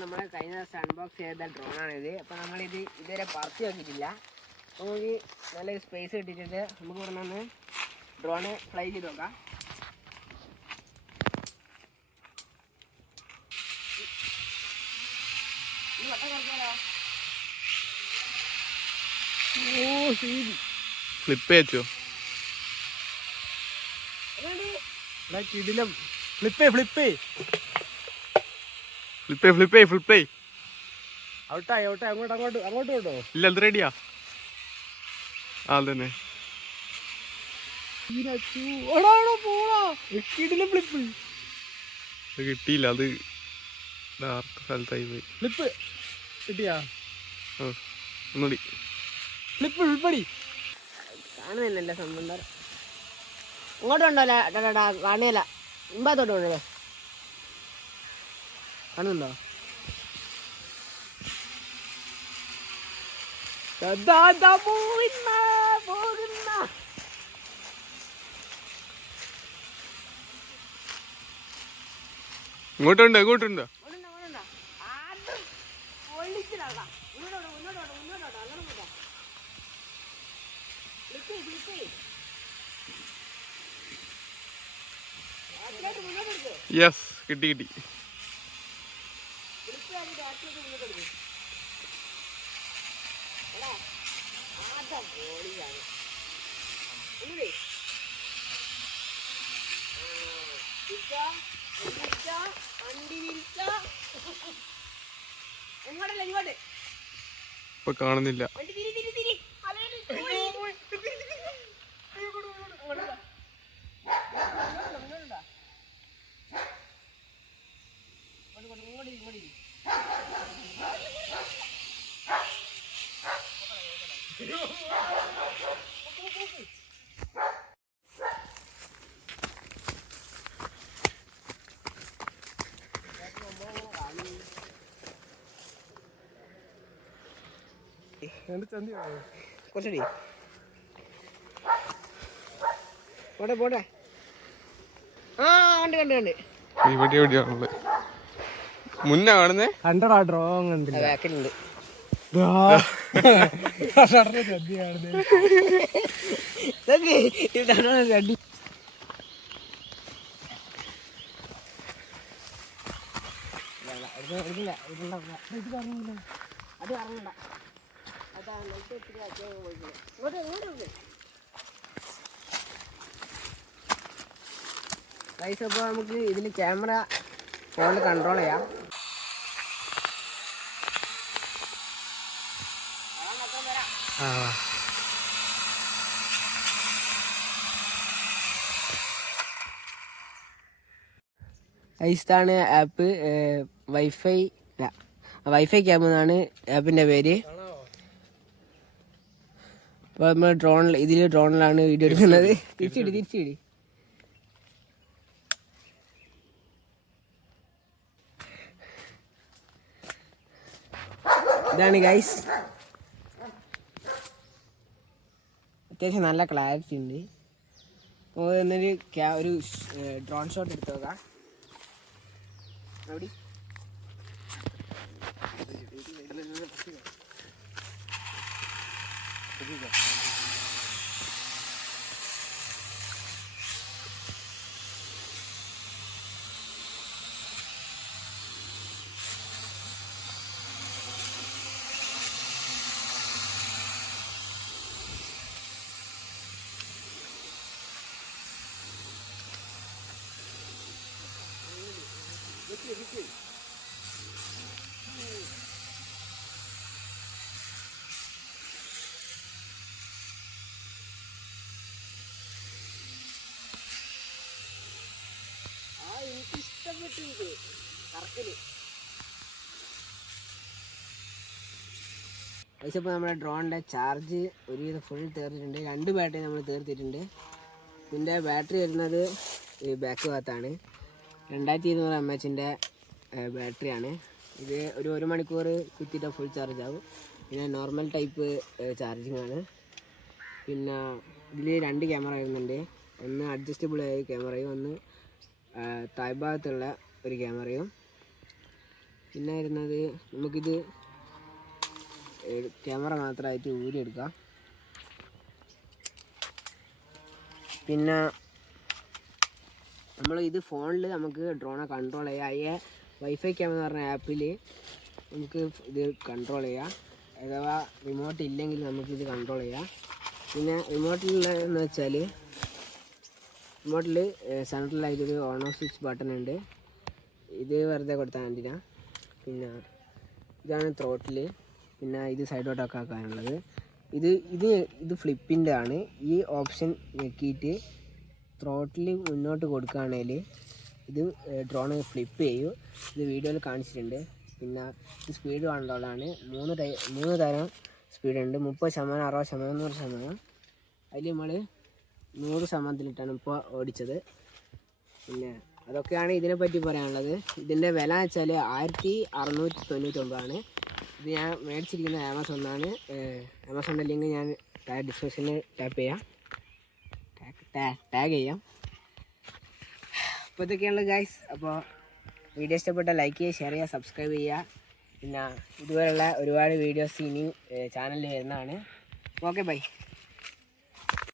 നമ്മൾ കഴിഞ്ഞ ദിവസം അൺബോക്സ് ചെയ്ത ഡ്രോണാണിത്. അപ്പോൾ നമ്മളിത് ഇതുവരെ പറത്തി നോക്കിയിട്ടില്ല. നമുക്ക് നല്ലൊരു സ്പേസ് കിട്ടിയിട്ടുണ്ട്. നമുക്ക് ഇവിടെ നിന്ന് ഡ്രോണ് ഫ്ലൈ ചെയ്ത് നോക്കാം. ഫ്ലിപ്പ് വെച്ചോ? കിടിലം ഫ്ലിപ്പേ ഔട്ടായി അങ്ങോട്ട് കൊണ്ടോ? ഇല്ല, അത് റെഡിയാ. അതന്നെ കിട്ടിയില്ല, അത് ഡാർക്ക് സ്ഥലത്തായി പോയി. ഫ്ലിപ്പ് കിട്ടിയാ? ഒന്നുകൂടി ഫ്ലിപ്പടി കാണുന്നില്ലല്ലോ സംബന്ധം. ഇങ്ങോട്ട് ഉണ്ടോല്ലേ? കാണിയല്ല, ഇമ്പാത്തോട്ട് കൊണ്ടല്ലേ? കാണുന്നുണ്ടോ? ഇങ്ങോട്ടുണ്ടോ? യെസ്, കിട്ടി. ഇപ്പൊ കാണുന്നില്ല. കുറച്ചടി പോട്ടെ. കണ്ട് ഇവിടെ മുന്നേ കാണുന്നേ കണ്ടടാ ഡ്രോങ് കണ്ടില്ല. ബാക്കിലുണ്ട്. അത് ഇറങ്ങണ്ട. ഗൈസ്, അപ്പോൾ നമുക്ക് ഇതിൽ ക്യാമറ ഫോണിൽ കൺട്രോൾ ചെയ്യാം. ഇതാണ് ആപ്പ്. വൈഫൈ ക്യാം എന്നാണ് ആപ്പിൻ്റെ പേര്. അപ്പോൾ നമ്മൾ ഡ്രോണിലാണ് വീഡിയോ എടുക്കുന്നത്. തിരിച്ചിടി. ഇതാണ് ഗൈസ്, അത്യാവശ്യം നല്ല ക്ലാരിറ്റി ഉണ്ട്. അപ്പോൾ ഒരു ഡ്രോൺ ഷോട്ട് എടുത്ത് നോക്കാം. അവിടെ എനിക്ക് ഇഷ്ടപ്പെട്ടു ഇത് കറക്കല്. ഇപ്പോൾ നമ്മുടെ ഡ്രോണിൻ്റെ ചാർജ് ഒരുവിധം ഫുൾ തീർത്തിട്ടുണ്ട്. 2 ബാറ്ററി നമ്മൾ തീർത്തിട്ടുണ്ട്. ഇതിൻ്റെ ബാറ്ററി വരുന്നത് ഈ ബാക്ക് ഭാഗത്താണ്. 2200 mAh ബാറ്ററിയാണ്. ഇത് ഒരു 1 മണിക്കൂർ കുത്തിയിട്ട് ഫുൾ ചാർജ് ആവും. പിന്നെ നോർമൽ ടൈപ്പ് ചാർജിങ് ആണ്. പിന്നെ ഇതിൽ 2 ക്യാമറ വരുന്നുണ്ട്. ഒന്ന് അഡ്ജസ്റ്റബിൾ ആയ ക്യാമറയും ഒന്ന് താഴ്ഭാഗത്തുള്ള ഒരു ക്യാമറയും. പിന്നെ വരുന്നത് നമുക്കിത് ക്യാമറ മാത്രമായിട്ട് ഊരിയെടുക്കാം. പിന്നെ നമ്മൾ ഇത് ഫോണിൽ നമുക്ക് ഡ്രോണെ കൺട്രോൾ ചെയ്യാം. ഈ വൈഫൈ ക്യാമറ എന്ന് പറഞ്ഞ ആപ്പിൽ നമുക്ക് ഇത് കൺട്രോൾ ചെയ്യാം. അഥവാ റിമോട്ട് ഇല്ലെങ്കിൽ നമുക്കിത് കൺട്രോൾ ചെയ്യാം. പിന്നെ റിമോട്ടിലെന്ന് വെച്ചാൽ റിമോട്ടിൽ സെൻട്രലായിട്ടൊരു ഓൺ ഓഫ് സ്വിച്ച് ബട്ടൺ ഉണ്ട്. ഇത് വെറുതെ കൊടുത്താൽ മതിനാ. പിന്നെ ഇതാണ് ത്രോട്ടിൽ. പിന്നെ ഇത് സൈഡോട്ടൊക്കെ ആക്കാനുള്ളത്. ഇത് ഫ്ലിപ്പിൻ്റെ ആണ്. ഈ ഓപ്ഷൻ ഞെക്കിയിട്ട് ത്രോട്ടിൽ മുന്നോട്ട് കൊടുക്കുകയാണെങ്കിൽ ഇത് ഡ്രോൺ ഫ്ലിപ്പ് ചെയ്യും. ഇത് വീഡിയോയിൽ കാണിച്ചിട്ടുണ്ട്. പിന്നെ ഈ സ്പീഡ് കൺട്രോളാണ്. മൂന്ന് തരം സ്പീഡുണ്ട്. 30%, 60%, 100%. അതിൽ നമ്മൾ 100%-ലിട്ടാണ് ഇപ്പോൾ ഓടിച്ചത്. പിന്നെ അതൊക്കെയാണ് ഇതിനെപ്പറ്റി പറയാനുള്ളത്. ഇതിൻ്റെ വില വെച്ചാൽ 1699 ഇത് ഞാൻ മേടിച്ചിരിക്കുന്നത് ആമസോണിലാണ്. ആമസോണിൻ്റെ ലിങ്ക് ഞാൻ ഡിസ്ക്രിപ്ഷനിൽ ടാഗ് ചെയ്യാം. അപ്പോൾ ഇതൊക്കെയാണ് ഗൈസ്. അപ്പോൾ വീഡിയോ ഇഷ്ടപ്പെട്ടാൽ ലൈക്ക് ചെയ്യുക, ഷെയർ ചെയ്യുക, സബ്സ്ക്രൈബ് ചെയ്യുക. പിന്നെ ഇതുപോലുള്ള ഒരുപാട് വീഡിയോസ് ഇനി ചാനലിൽ വരുന്നതാണ്. Okay bye.